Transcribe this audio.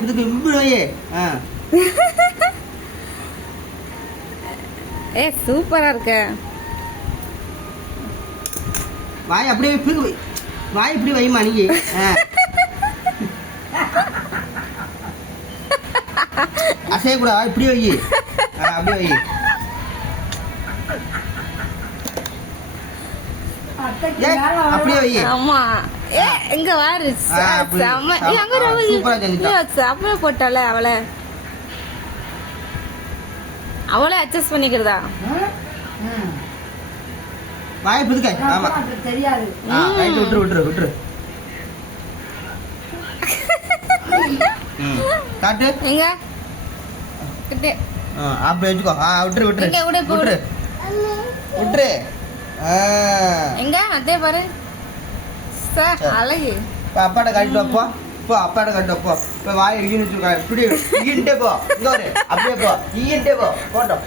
இப்படி இப்படி வை. ஏ சூப்பரா இருக்க. வாய் அப்படியே இப்படி வை. வாய் இப்படி வைமா நீ. அசையக்கூடாது, வாய் இப்படி வை. அப்படியே வை. அப்படியே வை. ஆமா. ஏ எங்க வாரு செம்ம. அங்க அப்படியே போட்டால அவளே அட்ஜஸ்ட் பண்ணிக்கிறதா. வாய் புதுக்க. ஆமா தெரியாது. ரைட் விட்டுரு. காட்டு எங்க கிட்டே. அப்படியே வச்சுக்கோ. விட்டுரு. எங்க அதே பாரு அழகு. அப்பாட்ட காட்டிட்டு வைப்போ. அப்பாட்ட காட்டு வைப்போ. இப்போ வாய் இடின்னு வச்சுக்கோ. இப்படி இங்கிட்டே போ. இங்க அப்படியே போ. இங்கிட்டே போ. போட்டோம்.